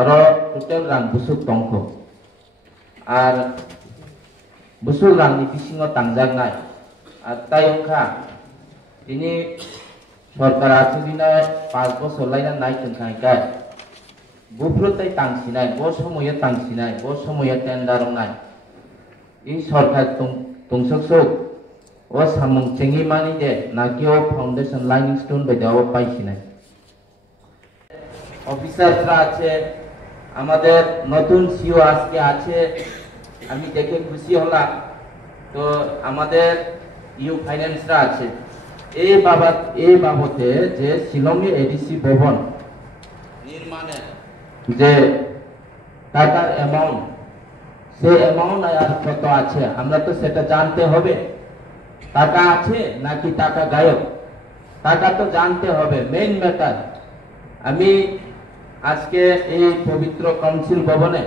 oro total rang busuk tongko ar busuk rang ni bisingo tangjaknai ar tayongkha ini সরকার আচুদিনা 5 বছর লাইনা নাইতেন খাইকাই বুফ্রুতাই তাংসিনাই ব সময়ে তাংসিনাই ব সময়ে টেন্ডার নাই এই সরকার তংসকসক ও সামং চেঙ্গি মানি দে নাকি ও ফাউন্ডেশন লাইনিং স্টোন বাইদে ও পাইছিনাই অফিসাররা আছে আমাদের নতুন সিও আজকে আছে আমি দেখে খুশি হলাম তো আমাদের ইউ ফাইন্যান্সরা আছে এই বাবদে যে শিলংয়ে এডিসি ভবন নির্মাণে যে টাকার অ্যামাউন্ট সেই অ্যামাউন্ট আর কত আছে আমরা তো সেটা জানতে হবে টাকা আছে নাকি টাকা গায়ব টাকা তো জানতে হবে মেইন ম্যাটার আমি আজকে এই পবিত্র কাউন্সিল ভবনে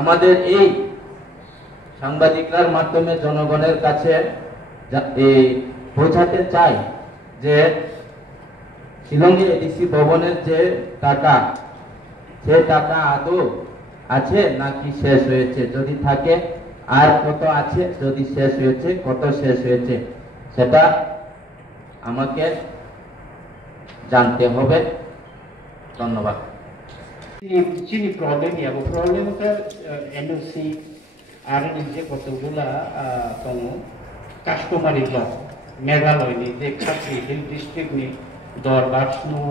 আমাদের এই সাংবাদিকরার মাধ্যমে জনগণের কাছে পৌঁছাতে চাই যে শিলংয়ে এডিসি ভবনের যে টাকা সে টাকা আদৌ আছে নাকি শেষ হয়েছে যদি থাকে আর কত আছে যদি শেষ হয়েছে কত শেষ হয়েছে সেটা আমাকে জানতে হবে ধন্যবাদ চিনি প্রবলেম ইয়াবো প্রবলেমটা এনওসি আর যে কতগুলা দङ কাস্টমারি ল মেঘালয়নি যে খাসি হিল ডিস্ট্রিক্টনি দরবাসনো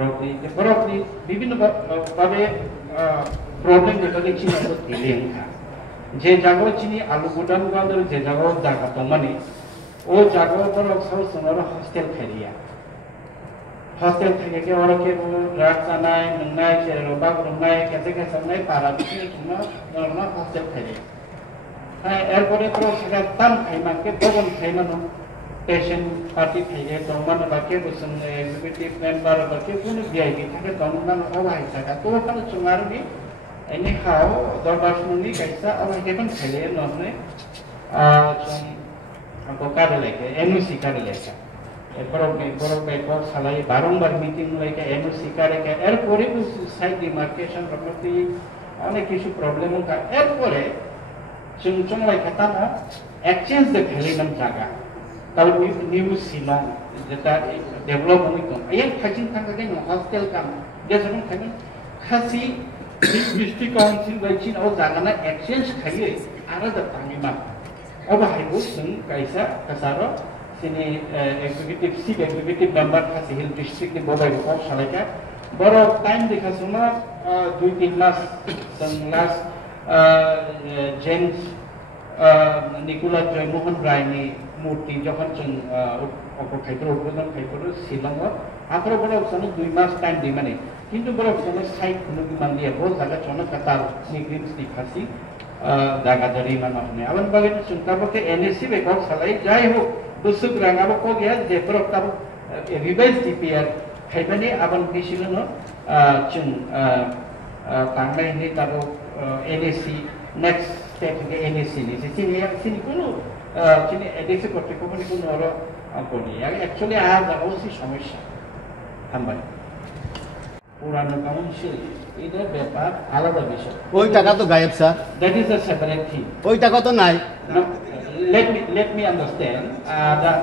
রকনি বিভিন্ন ভাবে প্রবলেম যেটা দেখছি না যে জায়গা চিনি আলু গুদাম গান্দর যে জায়গা দমানি ও জায়গা বরক সাউসনর হস্টেল খাইয়া hostel থেকে কে ওরকে রাত জানাই নংনাই রোবা রংনাই কেতে কে সামনাই পারা বিনি কিনা নরমা hostel খাইয়া হ্যাঁ এরপরে তো সেটা তাম খাইমাকে ভবন খাইমানো পেশেন্ট পার্টি খাইয়ে দমান বাকে বসন এক্সিকিউটিভ মেম্বার বাকে কোনো ভিআইপি থাকে দমান অবাই থাকা তো ওখানে চুমারবি এনে খাও দরবাসনি কাইসা অবাই কেবন খাইলে ননে কারে লেখে এনওসি কারে লেখা এরপর সালাই বারংবার মিটিং লেখা এনওসি কারে এরপরে সাইড ডিমার্কেশন প্রপার্টি অনেক কিছু প্রবলেম এরপরে চুং লেখা তামো এক্সচেঞ্জ দে ভ্যালিনাম জায়গা তাও নিউ শিলং যেটা ডেভেলপ হইতো এই খাইছিন থাকাকে হস্টেল কাম যেসব খাইবেন খাসি ডিস্ট্রিক্ট কাউন্সিল বাইছিন ও জায়গানা এক্সচেঞ্জ খাইয়ে আলাদা তাঙ্গিমা অবাহাইবো जों কাইসা কাসারো সিনি এক্সিকিউটিভ চিফ এক্সিকিউটিভ মেম্বার খাসি হিল ডিস্ট্রিক্ট नि ববাইবো ও সালাইকা বড় টাইম দেখাছনা 2-3 মাস जों লাস্ট জেমস নিকোলাস জয়মোহন রায়নি মূর্তি যখন जों অপখাইতো উদ্বোধন খাইতো শিলংত আতর বড় जों 2 মাস টাইম দি মানে কিন্তু বড় जों সাইট কোনো মান দিয়ে বল জায়গা চনা কাতার নিগ্রিমস দি খাসি জায়গা ধরে মানে হবে আবার বাগে চিন্তাবকে এনএসসি বেকর সালাই যাই হোক বুসুক রাঙাবো কো গিয়া যে বড় তাব রিভাইজ ডিপিআর খাইবানি আবার বিশিলনো जों তাংলাই নি তাব এনএসসি নেক্সট স্টেপ কে এনএসসি নি সিনি কোনো চিনি এডিসি করতে কোনি কোনো আর কোনি অ্যাকচুয়ালি আর ওসি সমস্যা থামবাই পুরানো কাউন্সিল এদের ব্যাপার আলাদা বিষয় ওই টাকা তো গায়েব sir that is a separate thing ওই টাকা তো নাই let me understand that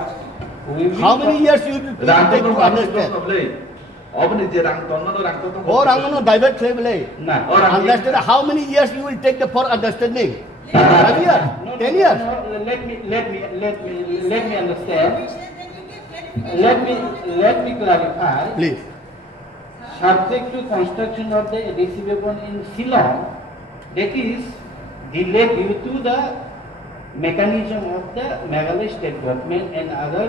how many years you will take to understand আপনি যে রাং তন্নন রাং তো ও রাংনো ডাইভার্ট থ্রে বলে না understand how many years you will take for understanding 5 years 10 years let me understand let me clarify please subject to construction of the ADC weapon in Shillong, that is delayed due to the mechanism of the Meghalaya state government and other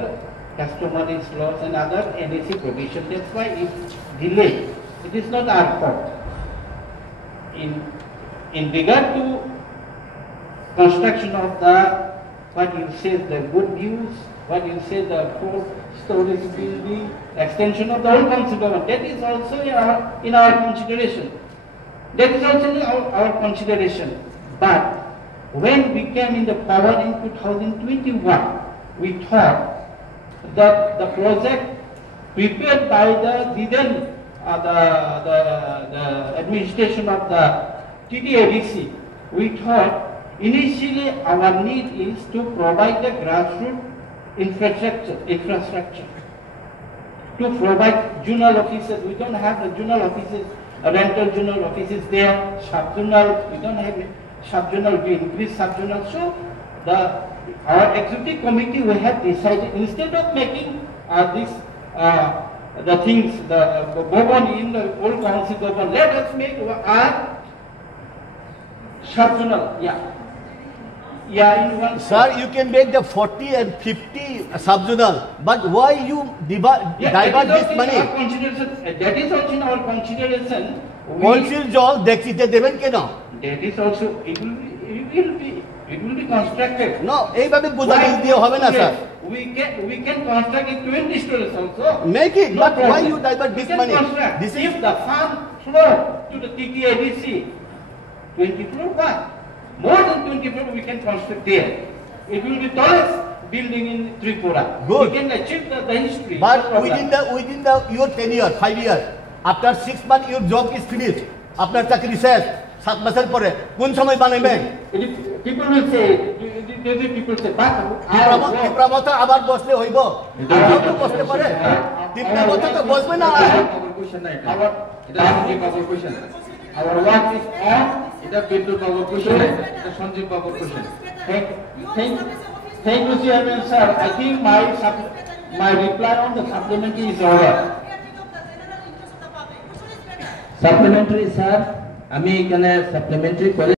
customary laws and other NAC provision. That's why it's delayed. It is not our fault. In regard to construction of the what you say the good news, what you say the 4 stories building, extension of the whole council government, that is also in our consideration. That is also in our consideration. But when we came in the power in 2021, we thought that the project prepared by the then the administration of the TDADC, we thought initially our need is to provide the grassroots infrastructure. To provide journal offices, we don't have the journal offices, rental journal offices there, sub-journal, we don't have sub-journal, we increase sub-journal. So our executive committee, we have decided, instead of making the things, the Bobon in the old council Bobon, let us make our sub-journal, in one. Sir, you can make the 40 and 50 subjournal, but why you divert this money? That is also in our consideration. Council জল দেখতে দেবেন কেন? That is also, it will be constructed. No, এইভাবে বোঝানি দিয়ে হবে না sir. We can construct it 20 stories also. Make it, No but problem. why you divert this We can money? construct. This is If the fund flow to the TDADC, 20 floor, why? More than 20 floor we can construct there. It will be tallest building in Tripura. Good. We can achieve the history. but no problem. within your tenure 5 years, after 6 months your job is finished. আপনার চাকরি শেষ 7 বছর পরে কোন সময় বানাবেন? People will say, people say, but তীব্রমত আবার বসলে হইব? আরও তো বসতে পারে। তীব্রমত তো বসবে না। our work is on. এটা বিদ্যুৎ বাবুর কোশ্চেন না, এটা সঞ্জীব বাবুর question. Thank you, Chairman, sir. I think my reply on the supplementary is over. Supplementary sir, আমি এখানে সাপ্লিমেন্টারি করে